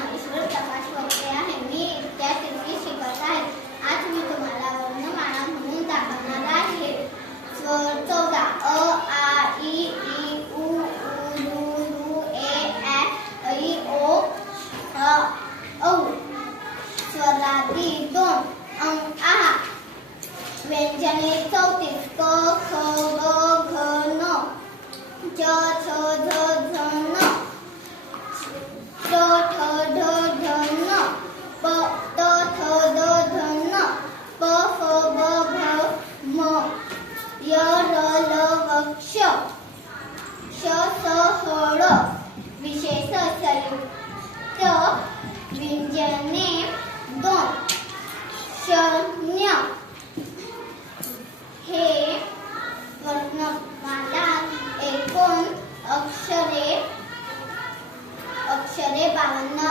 नाव ईश्वर प्रकाश वक्ते आहे. मी इयत्ता 3वी शिकत आहे. आज मी तुम्हाला वर्णमाळा म्हणून दाखवणार आहे. स्वर 14 अ आ इ ई उ ऊ ऋ ॠ ए ऐ ऐ ओ औ. स्वरादी 2 अंक आ. व्यंजने 34 क ख ग घ ङ च छ झ झ ण ट ठ ढ ढ ण प त थ द ध ण प फ ब भ म य र ल व क्ष श स ह ळ. विशेष संयुक्त व्यंजने 2 शून्य. हे वर्णमाला एकूण अक्षरे 52